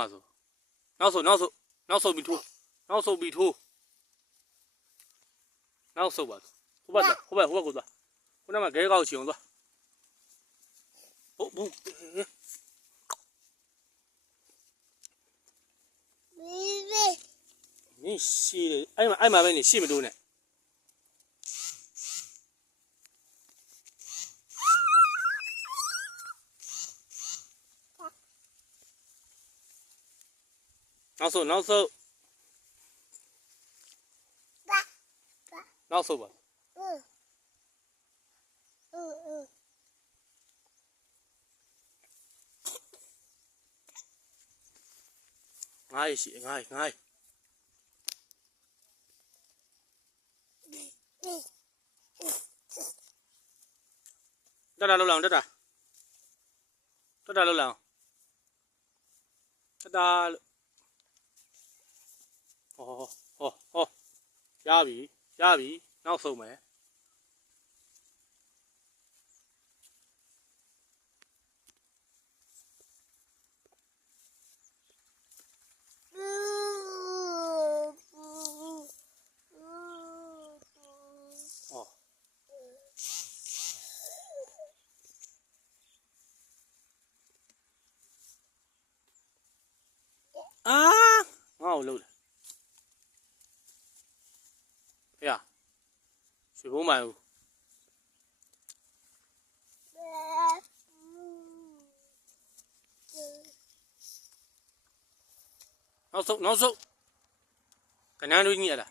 မှာဆိုနောက်ဆုပ်ပြီးထိုးနောက်ဆုပ်ပြီးထိုးနောက်ဆုပ်ပါဟိုဘက်ကိုသွားခုနကခဲကောက်ချင်အောင်သွားဟုတ်နင်းရှိတယ်အဲ့မှာပဲနေရှိမတိုးနဲ့နောက်ဆုပ်ပါငါးရှိငါးတက်တာလောက်လောင်တက်တာလောက်လောင်တက်တာဟောရပြီနောက်ဆုံးမယ်ငါ့ကိုလှုပ်တယ်ဖေရွှေဘုံမိုင်ဦးနောက်ဆုပ်ကနန်းတို့ကြီးရလား